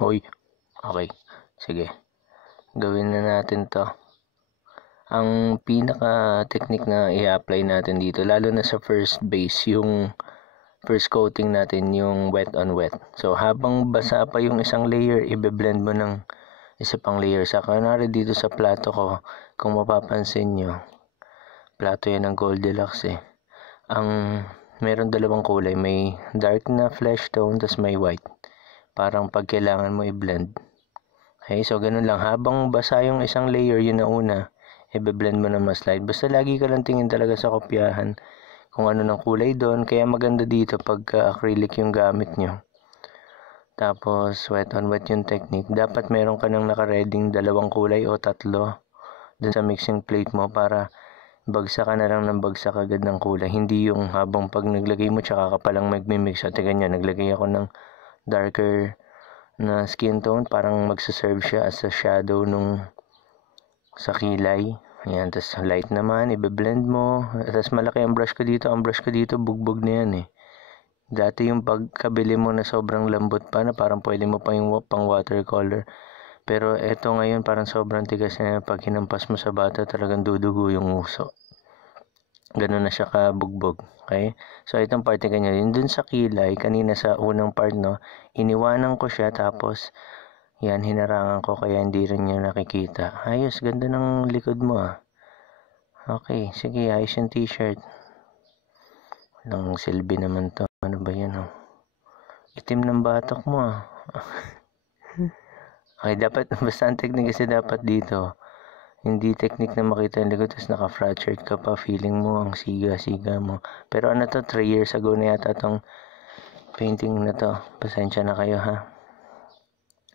Hoy, okay. Sige, gawin na natin to. Ang pinaka-technique na i-apply natin dito, lalo na sa first base, yung first coating natin, yung wet on wet. So, habang basa pa yung isang layer, i-blend mo ng isa pang layer. Sa kanari dito sa plato ko, kung mapapansin nyo, plato yan ng Goldilocks eh. Meron dalawang kulay, may dark na flesh tone, tas may white. Parang pag kailangan mo i-blend. Okay, so ganun lang. Habang basa yung isang layer, yun na una, i-blend mo na mas light. Basta lagi ka lang tingin talaga sa kopyahan kung ano ng kulay doon. Kaya maganda dito pag acrylic yung gamit nyo. Tapos wet on wet yung technique. Dapat meron ka nang nakareding dalawang kulay o tatlo dun sa mixing plate mo para bagsak ka na lang ng bagsak agad ng kulay. Hindi yung habang pag naglagay mo tsaka ka palang magmimix. At ganyan, naglagay ako ng darker na skin tone. Parang magsaserve siya as a shadow nung sa kilay. Ayan, tas light naman, i-blend mo. Tas malaki ang brush ko dito. Ang brush ko dito, bugbog na yan eh. Dati yung pagkabili mo na sobrang lambot pa na parang pwede mo pa yung pang watercolor. Pero eto ngayon parang sobrang tigas na pag hinampas mo sa bata talagang dudugo yung uso. Ganun na siya kabugbog. Okay? So itong parte kanya, yun dun sa kilay, kanina sa unang part no, iniwanan ko siya tapos yan, hinarangan ko kaya hindi rin niya nakikita. Ayos, ganda ng likod mo ah. Okay, sige, ayos yung t-shirt. Walang silbi naman to. Ano ba yan oh? Itim ng batok mo ah. Okay, dapat, basta ang technique kasi dapat dito. Hindi technique na makita yung likod tapos naka-fractured ka pa. Feeling mo ang siga-siga mo. Pero ano to, 3 years ago na yata tong painting na to. Pasensya na kayo ha.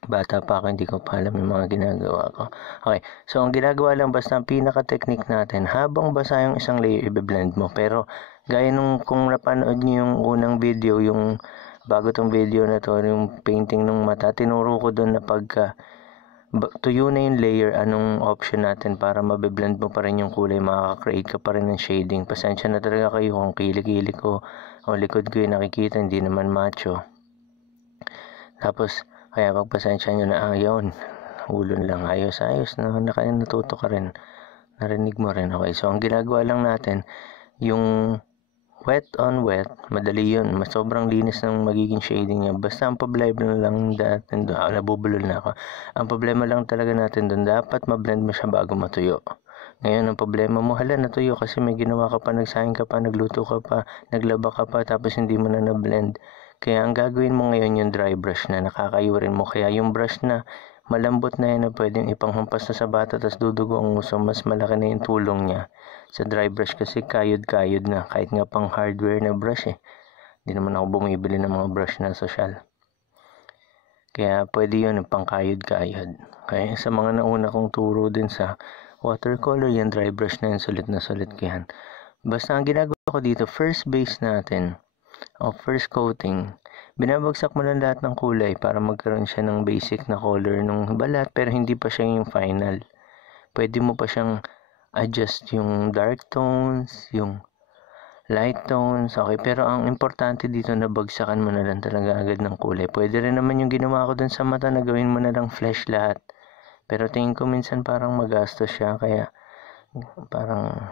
Bata pa ako, hindi ko pa alam yung mga ginagawa ko. Okay, so ang ginagawa lang basta ang pinaka-technique natin, habang basa yung isang layer, i-blend mo. Pero gaya nung kung napanood niyo yung unang video, yung bago tong video na to, yung painting ng mata, tinuro ko doon na pagka tuyo na yung layer, anong option natin para mabiblend mo pa rin yung kulay, makaka-create ka pa rin ng shading. Pasensya na talaga kayo kung kilik-kilik ko o likod ko yung nakikita, hindi naman macho. Tapos, kaya pagpasensya nyo na yun, ulon lang, ayos na natuto ka rin, narinig mo rin. Okay, so ang ginagawa lang natin, yung wet on wet, madali yun, mas sobrang linis ng magiging shading niya. Basta ang problema lang natin doon, nabubulol na ako. Ang problema lang talaga natin doon, dapat mablend mo siya bago matuyo. Ngayon, ang problema mo, natuyo kasi may ginawa ka pa, nagsayang ka pa, nagluto ka pa, naglaba ka pa, tapos hindi mo na na-blend. Kaya ang gagawin mo ngayon yung dry brush na nakakayurin mo. Kaya yung brush na malambot na yan na pwedeng ipanghampas na sa bata tapos dudugo ang uso, mas malaki na yung tulong niya. Sa dry brush kasi kayod-kayod na. Kahit nga pang hardware na brush eh. Hindi naman ako bumibili ng mga brush na social. Kaya pwede yun pang kayod-kayod. Kaya sa mga nauna kong turo din sa watercolor, yan dry brush na yan, sulit na sulit ko yan. Basta ang ginagawa ko dito, first base natin, o first coating, binabagsak mo lang lahat ng kulay para magkaroon siya ng basic na color ng balat pero hindi pa siya yung final. Pwede mo pa siyang adjust yung dark tones, yung light tones, okay. Pero ang importante dito na bagsakan mo na lang talaga agad ng kulay. Pwede rin naman yung ginawa ko dun sa mata na gawin mo na lang flesh lahat. Pero tingin ko minsan parang magastos siya kaya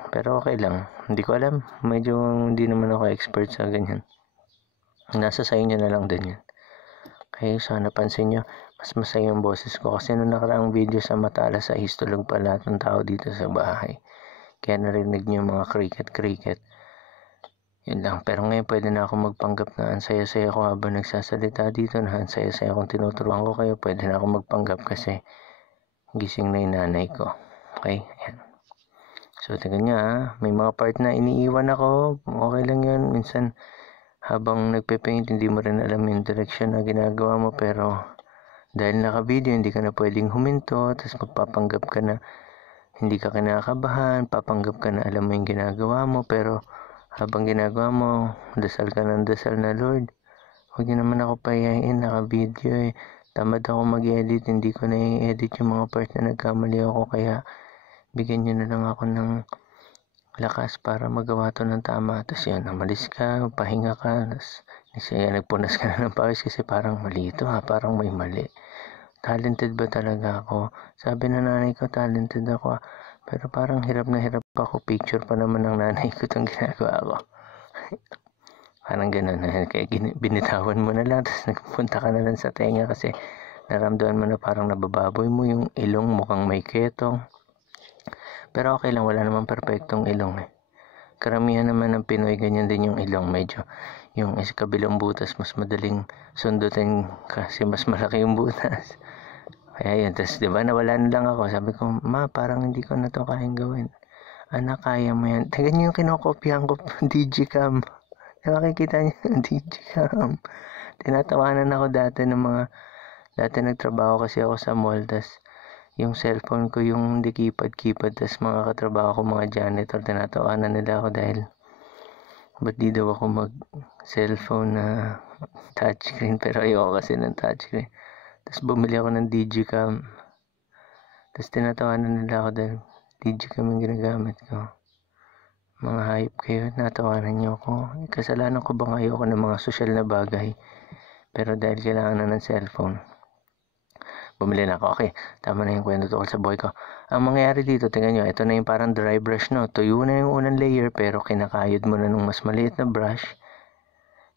pero okay lang. Hindi ko alam. Medyo hindi naman ako expert sa ganyan. Nasa sa inyo na lang din yan. Okay, so napansin nyo, mas masaya yung boses ko. Kasi nung nakaraang video sa Matalas sa histolog pa lahat ng tao dito sa bahay. Kaya narinig nyo yung mga cricket. Yun lang. Pero ngayon pwede na ako magpanggap na ang saya-saya ko habang nagsasalita dito. Na ang saya-saya kung tinuturuan ko kayo. Pwede na ako magpanggap kasi gising na yung nanay ko. Okay, ayan. So, tingnan nyo may mga part na iniiwan ako. Okay lang yun. Minsan, habang nagpe-paint, hindi mo rin alam yung direction na ginagawa mo. Pero, dahil naka-video, hindi ka na pwedeng huminto. Tapos, magpapanggap ka na hindi ka kinakabahan. Papanggap ka na alam mo yung ginagawa mo. Pero, habang ginagawa mo, dasal ka ng dasal na Lord. Huwag niyo naman ako payain. Naka-video Tamad ako mag-edit. Hindi ko na i-edit yung mga part na nagkamali ako. Kaya, bigyan nyo na lang ako ng lakas para magawa to ng tama. Tapos yan, umalis ka, pahinga ka, tapos nagpunas ka na ng pawis kasi parang mali ito parang may mali. talented ba talaga ako? Sabi ng nanay ko, talented ako. Pero parang hirap na hirap ako. Picture pa naman ng nanay ko itong ginagawa ko. Parang ganun. Kaya binitawan mo na lang. Tapos nagpunta ka na lang sa tenga kasi naramdaman mo na parang nabababoy mo yung ilong. Mukhang may ketong. Pero okay lang. Wala namang perfectong ilong eh. Karamihan naman ng Pinoy, ganyan din yung ilong. Medyo yung kabilang butas mas madaling sundutin kasi mas malaki yung butas. Kaya yun, tapos diba nawala na lang ako. Sabi ko, ma, parang hindi ko na to kayang gawin. Anak, kaya mo yan. Ganyan yung kinokopyahan ko, Digicam. Nakikita niyo yung Digicam. Tinatawanan ako dati nagtrabaho kasi ako sa mall, tas yung cellphone ko yung hindi keypad, tas mga katrabaho ko, mga janitor, tinatawanan nila ako dahil ba't di daw ako mag-cellphone na touchscreen, pero ayoko kasi ng touchscreen. Tapos bumili ako ng Digicam. Tapos tinatawanan nila ako dahil Digicam yung ginagamit ko. Mga hype kayo, natawanan niyo ako. Kasalanan ko bang ayoko ng mga social na bagay? Pero dahil kailangan na ng cellphone, bumili na ako. Okay, tama na yung kwento tungkol sa buhay ko. Ang mangyayari dito, tingnan nyo, ito na yung parang dry brush, no? Tuyo na yung unang layer, pero kinakayod mo na nung mas maliit na brush.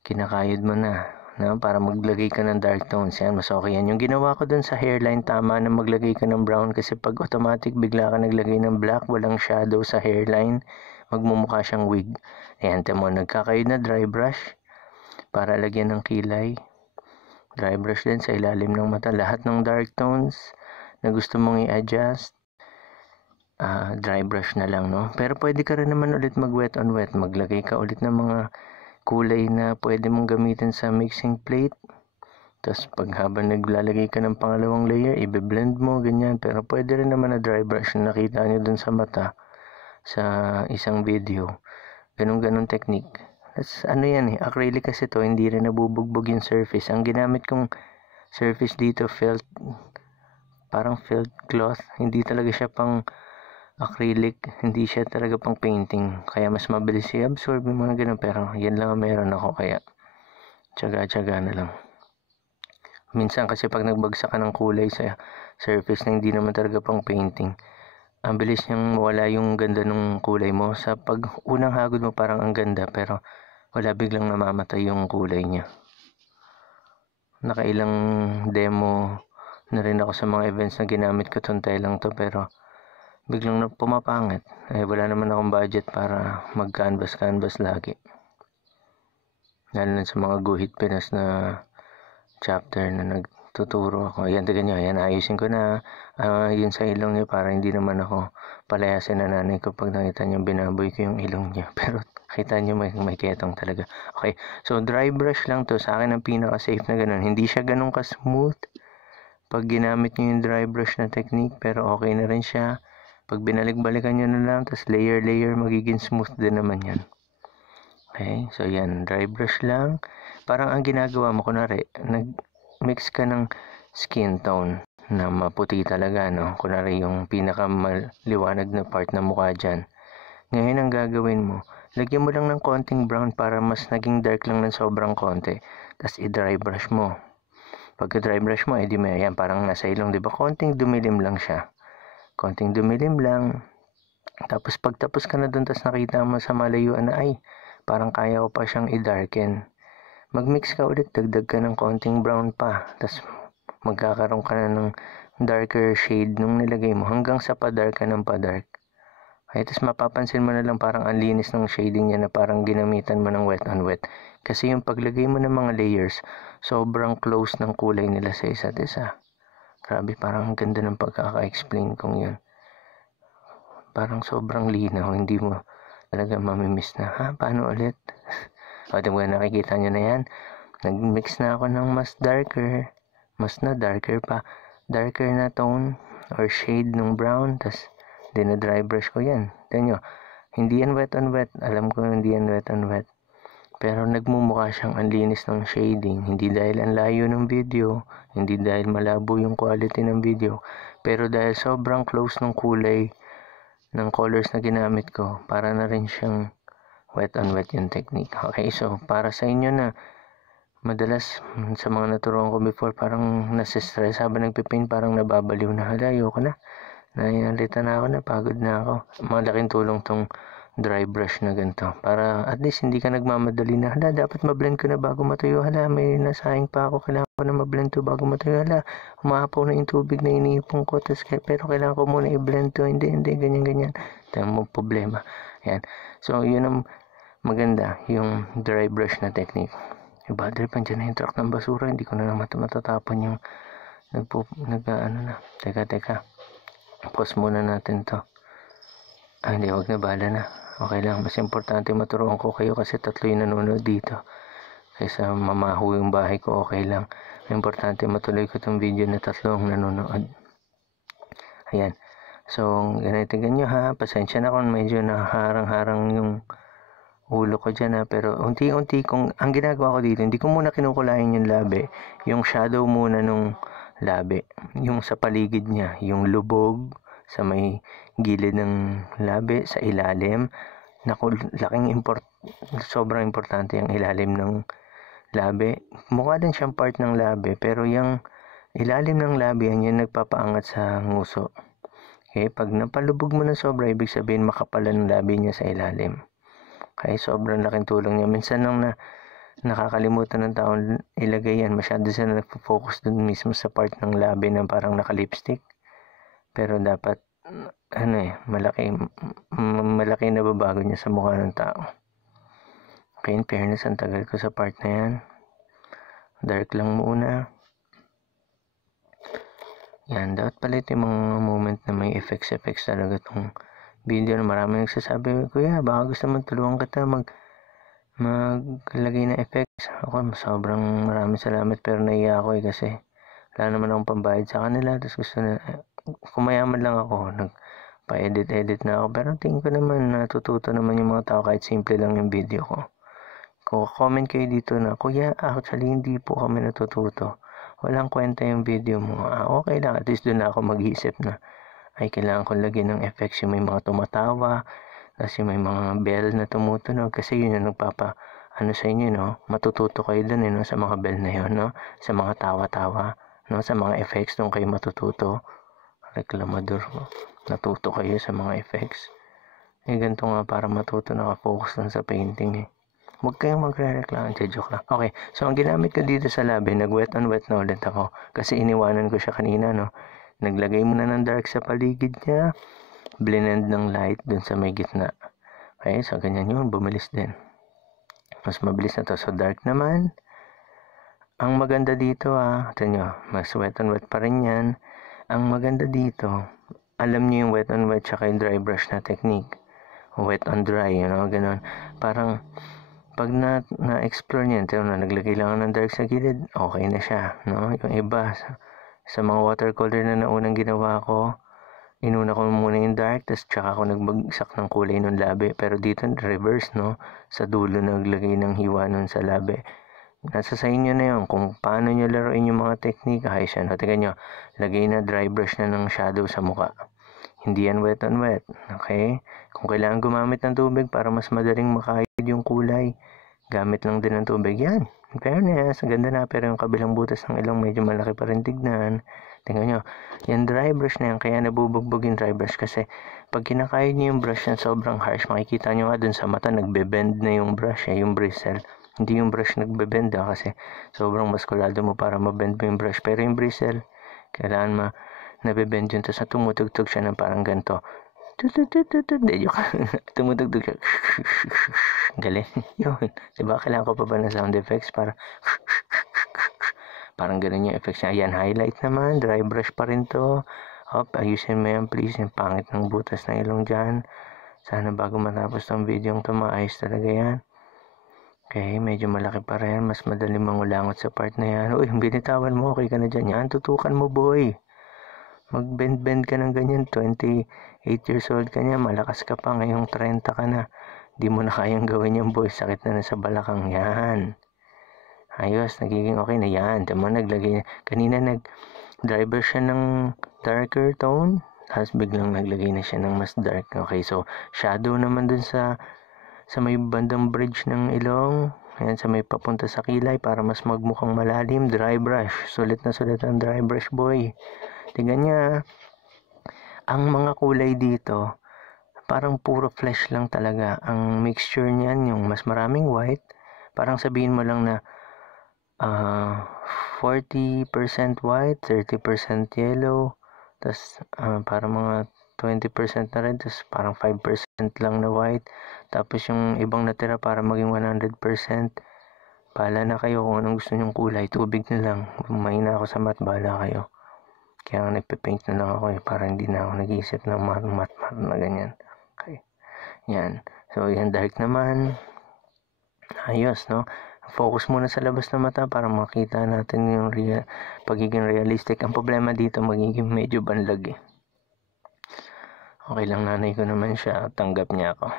Kinakayod mo na, no? Para maglagay ka ng dark tones. Yan, mas okay yan. Yung ginawa ko dun sa hairline, tama na maglagay ka ng brown kasi pag automatic bigla ka naglagay ng black, walang shadow sa hairline, magmumukha siyang wig. Ayan, tamo, nagkakayod na dry brush para lagyan ng kilay. Dry brush din sa ilalim ng mata. Lahat ng dark tones na gusto mong i-adjust, dry brush na lang, no? Pero pwede ka rin naman ulit mag-wet on wet. Maglagay ka ulit ng mga kulay na pwede mong gamitin sa mixing plate. Tapos pag habang naglalagay ka ng pangalawang layer, i-blend mo, ganyan. Pero pwede rin naman na dry brush na nakita nyo dun sa mata sa isang video. Ganun technique. That's, yan acrylic kasi to, hindi rin nabubugbog yung surface. Ang ginamit kong surface dito, parang felt cloth. Hindi talaga siya pang acrylic, hindi siya talaga pang painting. Kaya mas mabilis i-absorb yung mga ganun. Pero yan lang ang meron ako, kaya tsaga-tsaga na lang. Minsan kasi pag nagbagsak ka ng kulay sa surface na hindi naman talaga pang painting, ang bilis niyang mawala yung ganda ng kulay mo. Sa pag unang hagod mo parang ang ganda, pero wala, biglang namamatay yung kulay niya. Nakailang demo na rin ako sa mga events na ginamit ko tuntay lang to, pero biglang pumapangit. Wala naman akong budget para mag-canvas lagi. Lalo na sa mga guhit Pinas na chapter na nagtuturo ako. Ayan, tignan nyo. Ayan, ayusin ko na yun sa ilong niya para hindi naman ako palayasin na nanay ko pag nakita niya binaboy ko yung ilong niya. Pero kita niyo may ketong talaga. Okay, so dry brush lang to. Sa akin ang pinaka-safe na ganun. Hindi siya ganun ka-smooth pag ginamit niyo yung dry brush na technique, pero okay na rin siya. Pag binalik-balikan nyo na lang, tapos layer, magiging smooth din naman yan. Okay, so yan, dry brush lang. Parang ang ginagawa mo, kunwari, nag-mix ka ng skin tone na maputi talaga, no? Kunwari yung pinakamaliwanag na part ng mukha dyan. Ngayon ang gagawin mo, lagyan mo lang ng konting brown para mas naging dark lang ng sobrang konti. Tapos i-dry brush mo. Pagka dry brush mo, edi may yan, parang nasa ilong, di ba? Konting dumilim lang siya. Konting dumilim lang. Tapos pagtapos ka na dun, tapos nakita mo sa malayuan na, ay, parang kaya ko pa siyang i-darken. Mag-mix ka ulit, dagdag ka ng konting brown pa. Tapos magkakaroon ka na ng darker shade nung nilagay mo hanggang sa pa-dark ka ng pa-dark. Ay, tapos mapapansin mo na lang parang ang linis ng shading niya na parang ginamitan mo ng wet on wet. Kasi yung paglagay mo ng mga layers, sobrang close ng kulay nila sa isa't isa. Grabe, parang ang ganda ng pagkaka-explain kong yun. Parang sobrang linaw, hindi mo talaga mamimiss na, paano ulit? O, diba nakikita nyo na yan? Nag-mix na ako ng mas darker pa, darker na tone or shade ng brown, tas dina-dry brush ko yan. Tignan nyo, hindi yan wet on wet. Alam ko hindi yan wet on wet. Pero nagmumukha siyang ang linis ng shading. Hindi dahil ang layo ng video, hindi dahil malabo yung quality ng video, pero dahil sobrang close ng kulay ng colors na ginamit ko, para na rin siyang wet on wet yung technique. Okay, so para sa inyo na madalas sa mga naturuan ko before, parang nasistress habang nagpipaint, parang nababaliw na. Hala, ayoko na. Naialita na ako, napagod na ako. Malaking tulong tong dry brush na ganito. Para at least hindi ka nagmamadali na, hala, dapat mablend ko na bago matuyo. Hala, may nasayang pa ako. Kailangan ko na mablend to bago matuyo. Hala, umapaw na yung tubig na iniipon ko. Pero kailangan ko muna i-blend to. Hindi, ganyan. Ito mo problema. Yan. So, yun ang maganda, yung dry brush na technique. Bad trip, andyan na yung truck ng basura. Hindi ko na lang matatapon yung Teka. Pause muna natin to. Hindi, wag na, bala na. Okay lang, mas importante maturuan ko kayo kasi 3 yung nanonood dito. Kaysa mamaho yung bahay ko, okay lang. Importante matuloy ko tong video na 3 ang nanonood. Ayan. So, ganitigan nyo ha. Pasensya na kung medyo naharang-harang yung ulo ko dyan ha. Pero unti-unti ang ginagawa ko dito, hindi ko muna kinukulayan yung labi. Yung shadow muna nung labi. Yung sa paligid niya. Yung lubog sa may gilid ng labi, sa ilalim. Sobrang importante yung ilalim ng labi. Mukha din siyang part ng labi, pero yung ilalim ng labi, yan nagpapaangat sa nguso. Okay, pag napalubog mo ng sobra, ibig sabihin makapalan ng labi niya sa ilalim. Okay, sobrang laking tulong niya. Minsan lang nakakalimutan ng taon ilagay yan. Masyado sila nagpo-focus dun mismo sa part ng labi na parang naka-lipstick. Pero dapat, malaki na babago niya sa mukha ng tao. Okay, in fairness, ang tagal ko sa part na yan. Dark lang muna. Yan, dapat pala ito yung mga moment na may effects talaga itong video na marami nagsasabi, Kuya, baka gusto mong tulungan kita maglagay ng effects. Ako, sobrang maraming salamat, pero naiya ako kasi wala naman akong pambayad sa kanila. Tapos gusto na, kumayaman lang ako, nagpa-edit na ako. Pero tingin ko naman, natututo naman yung mga tao kahit simple lang yung video ko. Kung comment kayo dito na, Kuya, actually hindi po kami natututo. Walang kwenta yung video mo. Okay lang, at least doon na ako mag-iisip na, ay kailangan ko lagyan ng effects yung may mga tumatawa, kasi may mga bell na tumutunog, kasi yun yung sa inyo, no? Matututo kayo dun, no? Sa mga bell na yun, no? Sa mga tawa-tawa, no? Sa mga effects doon kayo matututo. Reklamador, no? Natuto kayo sa mga effects. Ganito nga para matuto, nakafocus lang sa painting, Huwag kayong magre-reklamo, joke lang. Okay, so ang ginamit ko dito sa labi, nag-wet on wet na ulit ako. Kasi iniwanan ko siya kanina, no? Naglagay muna ng dark sa paligid niya, blend ng light dun sa may gitna. Okay, so ganyan yun, bumilis din. Mas mabilis na to. So dark naman. Ang maganda dito ito nyo, mas wet on wet pa rin yan. Ang maganda dito, alam nyo yung wet on wet tsaka yung dry brush na technique. Wet on dry, ganun. Parang, pag na-explore niyan, naglagay lang ng dark sa gilid, okay na siya, no? Yung iba, sa mga watercolor na naunang ginawa ko, inuna ko muna yung dark, tapos tsaka ako nagbagsak ng kulay ng labi. Pero dito, reverse, no? Sa dulo, naglagay ng hiwa nun sa labi. Nasa sa inyo na yun, kung paano nyo laruin yung mga technique, ayos yan. Tingnan nyo, lagay na dry brush na ng shadow sa mukha. Hindi yan wet on wet, okay? Kung kailangan gumamit ng tubig para mas madaling makahid yung kulay, gamit lang din ng tubig yan. In fairness, ganda na, pero yung kabilang butas ng ilong medyo malaki pa rin tignan. Tingnan nyo, yung dry brush na yan, kaya nabubugbog yung dry brush kasi pag kinakayod nyo yung brush na sobrang harsh, makikita nyo nga dun sa mata, nagbe-bend na yung brush, yung bristle. Hindi yung brush nagbe-bend kasi sobrang muskulado mo para mabend mo yung brush. Pero yung bristle, kailangan nabibend yun, tapos tumutugtog siya ng parang ganito. Tumutugtog siya. Galing. Yun. Diba, kailangan ko pa ba ng sound effects para parang ganun yung effects niya. Ayan, highlight naman. Dry brush pa rin to. Ayusin mo yan, please. Yung pangit ng butas ng ilong dyan. Sana bago matapos tong video to, maayos talaga yan. Okay, medyo malaki pa rin. Mas madali mangulangot sa part na yan. Uy, binitawan mo. Okay ka na dyan. Yan, tutukan mo, boy. Mag-bend-bend ka ng ganyan. 28 years old ka niya. Malakas ka pa. Ngayong 30 ka na. Di mo na kayang gawin yung boy. Sakit na sa balakang. Yan. Ayos. Nagiging okay na yan. Tama, naglagay. Kanina nag-driver siya ng darker tone. Tapos biglang naglagay na siya ng mas dark. Okay, so shadow naman dun sa may bandang bridge ng ilong. Ayan, sa may papunta sa kilay para mas magmukhang malalim. Dry brush. Sulit na sulit ang dry brush, boy. Tingnan niya. Ang mga kulay dito, parang puro flesh lang talaga. Ang mixture niyan, yung mas maraming white, parang sabihin mo lang na 40% white, 30% yellow, tas parang mga 20% na rin, tas parang 5% lang na white, tapos yung ibang natira para maging 100%. Bahala na kayo kung anong gusto nyong kulay, tubig na lang. Mahina ako sa math, bahala kayo. Kaya nagpe-paint na lang ako para hindi na ako nag-iisip ng math na ganyan. Okay. Yan. So, yan dark naman. Ayos, no? Focus muna sa labas ng mata para makita natin yung pagiging realistic. Ang problema dito, magiging medyo banlag eh. Okay lang, nanay ko naman siya. Tanggap niya ako.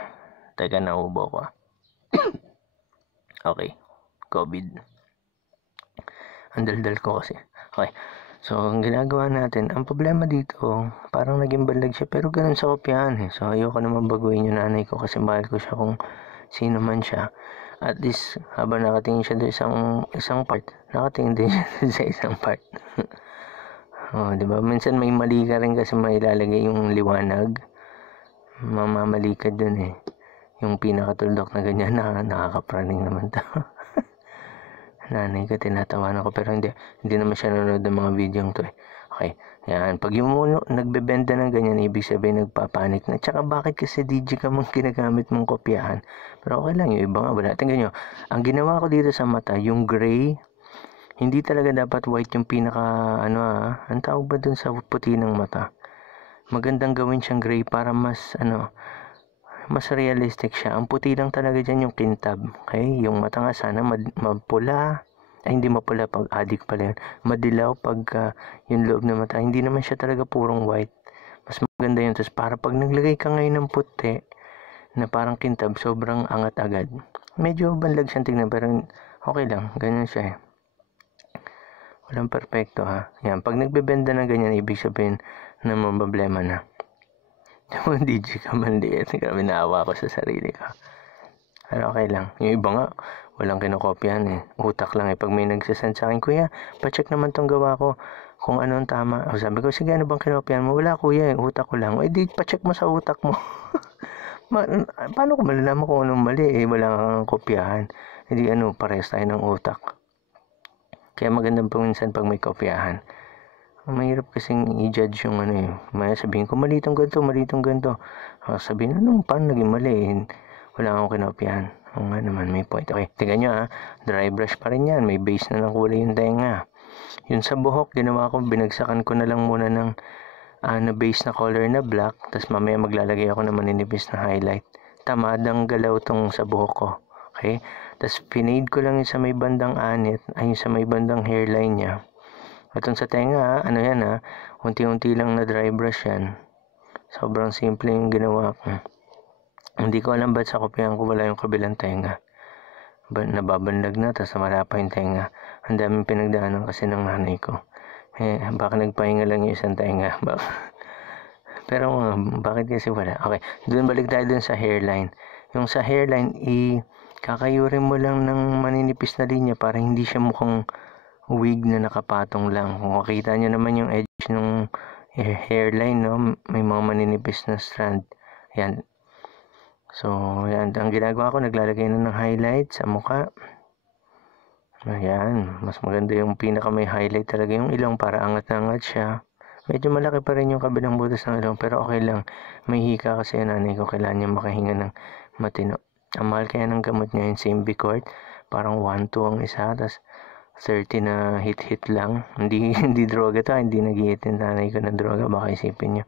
Teka, naubo ko. Okay. COVID. Ang daldal ko kasi. Okay. So, ang ginagawa natin, ang problema dito, parang naging banlag siya, pero ganun sa kopyahan eh. So, ayoko naman baguhin yung nanay ko kasi mahal ko siya kung sino man siya. At least, habang nakatingin siya doon isang part, nakatingin din siya sa isang part. Diba? Minsan may mali ka rin kasi may ilalagay yung liwanag. Mamamali ka dun eh. Yung pinakatuldok na ganyan, nakakapraning naman to. Nanay ko, tinatawanan ko, pero hindi naman siya nanonood ng mga video to eh. Okay, yan. Pag yung nagbebenda ng ganyan, ibig sabihin nagpapanik na. Tsaka bakit kasi Digicam ang ginagamit mong kopyahan? Pero okay lang, yung iba nga wala. Tingnan nyo, ang ginawa ko dito sa mata, yung gray, hindi talaga dapat white yung pinaka, ang tawag ba dun sa puti ng mata? Magandang gawin siyang gray para mas, mas realistic siya. Ang puti lang talaga dyan yung kintab. Okay? Yung mata nga sana mapula. Ay, hindi mapula pag addict pala yun. Madilaw pag yung loob ng mata. Hindi naman siya talaga purong white. Mas maganda yun. Tapos para pag naglagay ka ngayon ng puti na parang kintab, sobrang angat agad. Medyo banlag siyang tignan pero okay lang. Ganyan siya eh. Walang perfecto ha. Yan. Pag nagbebenda na ganyan, ibig sabihin na problema na. Yung Digicam ang liit. Kami naawa ko sa sarili ko. Pero okay lang. Yung iba nga, walang kinokopyahan eh. Utak lang eh. Pag may nagsasend sa akin, Kuya, pacheck naman tong gawa ko kung ano ang tama. O sabi ko, sige, ano bang kinopyahan mo? Wala, Kuya, utak ko lang. Eh, di, pacheck mo sa utak mo. Paano ko malalaman kung anong mali eh? Wala kang kopyahan. Hindi parehas tayo ng utak. Kaya magandang minsan pag may kopyahan. Mahirap kasing i-judge yung May sabihin ko, malitong ganito. Sabihin, paano naging mali eh? Wala akong kinopyahan. Oo nga naman, may point. Okay, tingnan nyo dry brush pa rin yan. May base na ng kulay yung tenga. Yun sa buhok, ginawa ko, binagsakan ko na lang muna ng na base na color na black. Tapos mamaya maglalagay ako ng maninipis na highlight. Tamadang galaw tong sa buhok ko. Okay? Tapos pinade ko lang yung sa may bandang anit, ay yung sa may bandang hairline niya. At sa tenga, unti-unti lang na dry brush yan. Sobrang simple yung ginawa ko. Hindi ko alam ba't sa kopyahan ko wala yung kabilang tenga. Nababanlag na, tapos wala pa yung tenga. Ang daming pinagdaanan kasi ng nanay ko. Baka nagpahinga lang yung isang tenga. Pero bakit kasi wala? Okay, balik tayo dun sa hairline. Yung sa hairline, kakayurin mo lang ng maninipis na linya para hindi siya mukhang wig na nakapatong lang. Kung makita nyo naman yung edge ng hairline, no? May mga maninipis na strand. Yan. So, yan. Ang ginagawa ko, naglalagay na ng highlight sa mukha. Ayan. Mas maganda yung pinaka may highlight talaga yung ilong para angat-angat siya. Medyo malaki pa rin yung kabilang butas ng ilong pero okay lang. May hika kasi yung nanay ko. Kailangan niya makahinga ng matino. Ang mahal kaya ng gamot niya yung Symbicort. Parang 1-2 ang isa. Tapos 30 na hit lang. Hindi droga to. Hindi nag-hit yung nanay ko ng droga. Baka isipin niyo.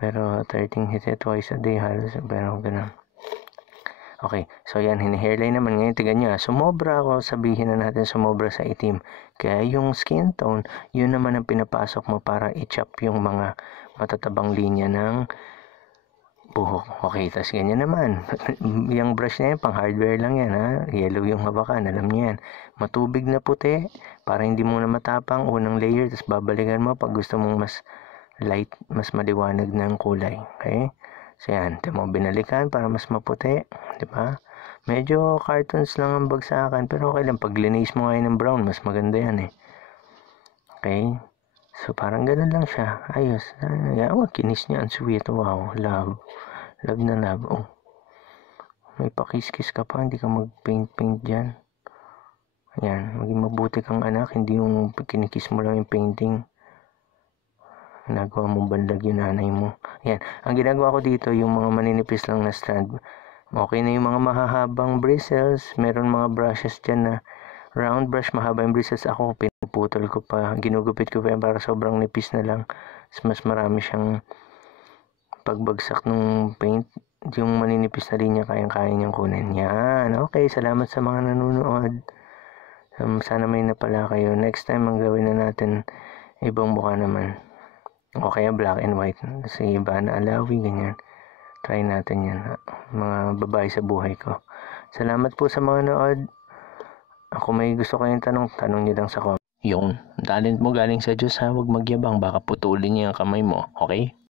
Pero 13 hit twice a day halos. Pero ganun. Okay. So yan. Hairline naman. Ngayon tignan nyo. Sumobra ako. Sabihin na natin sumobra sa itim. Kaya yung skin tone, yun naman ang pinapasok mo para i-chop yung mga matatabang linya ng buhok. Okay, tas ganyan naman. Yung brush na yan, pang hardware lang yan, ha? Yellow yung hawakan, alam niyo yan. Matubig na puti, para hindi mo na matapang, unang layer, tas babalikan mo pag gusto mong mas light, mas maliwanag ng kulay. Okay? So yan, mo binalikan para mas maputi, di ba? Medyo cartoons lang ang bagsakan, pero okay lang. Pag linis mo ngayon ng brown, mas maganda yan eh. Okay? So, parang ganun lang siya. Ayos. Kinis niya. Ang sweet. Wow. Love. Love na love. Oh. May pakis-kiss ka pa. Hindi ka mag-paint-paint dyan. Ayan. Maging mabuti kang anak. Hindi yung kinikiss mo lang yung painting. Ginagawa mo bandag yung nanay mo. Ayan. Ang ginagawa ko dito, yung mga maninipis lang na strand. Okay na yung mga mahahabang bristles. Meron mga brushes dyan na round brush, mahaba yung bristles. Ako, pinuputol ko pa. Ginugupit ko pa yan para sobrang nipis na lang. Mas marami siyang pagbagsak ng paint. Yung maninipis na linya, kayang-kaya niyang kunin. Yan. Okay, salamat sa mga nanonood. Sana may napala kayo. Next time, ang gawin na natin, ibang mukha naman. O kaya black and white. Si Ivana Alawi, ganyan. Try natin yan. Mga babae sa buhay ko. Salamat po sa mga nanood. Ako may gusto kayong tanong niyo lang sa comment. Yung talent mo galing sa Diyos ha, huwag magyabang, baka putulin niya ang kamay mo, okay?